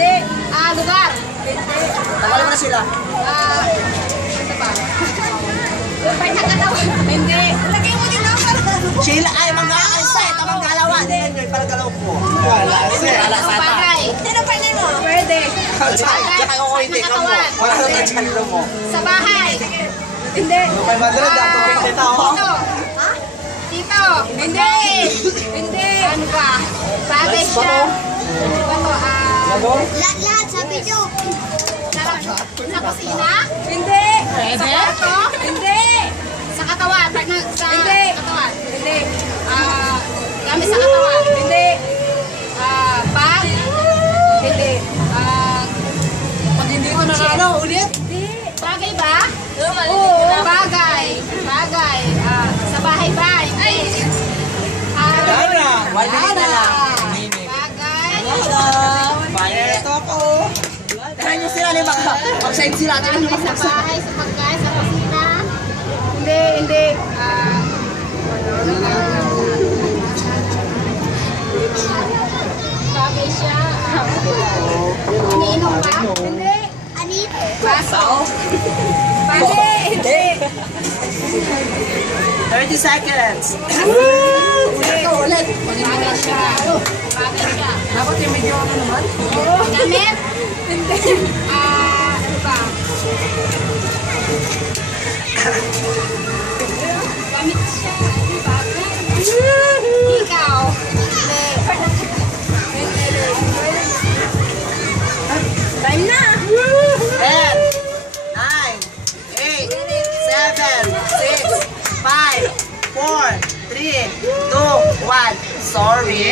Hindi. Lugar. Hindi. Tanggalin mo na sila. Ano ba? Part ng katawan. Hindi. Lagay mo din ako. Sheila ay mag-aalsa. Ito mag-galawa. Tingnan nyo, parang galaw po. Wala sa Bagay. Sino pa mo? Pwede. Diyan kayo ko hindi ka mo. Wala na tayo dyan mo. Sa bahay. Hindi. Kay Madrid, dato kay tao. Dito. Ha? Dito. Hindi. Hindi. Ano ba? Bagay siya. Ano to? Lahat, sabi nyo. Sa kusina? Hindi. Sa kwarto? Hindi. Sa katawan? Hindi. Katawan? Hindi. Gamit sa katawan? Hindi. Bag? Hindi. Pag hindi ko na ulit? Hindi. Bagay ba? Oo. Bagay. Bagay. Sa bahay ba? Hindi. Wala na lang. Bagay. Bayan ito ako. Tara nyo sila ni baka. Mag-side sila. Tingnan nyo Sa mag-side. bahay, sa pagkain, sa kusina? Hindi, hindi. Bagay siya. Iniinom ba? Hindi. Anit. Baso? Bagay. Hindi. 30 seconds. Ulit. Bagay siya. Bagay siya. Dapat yung medyo ano naman? Gamit? Hindi. Ano ba? Gamit siya. Bagay. Ikaw? Hindi. Time na. 10, 9, 8, 7, 6, 5, 4, 3, 2, 1. Sorry.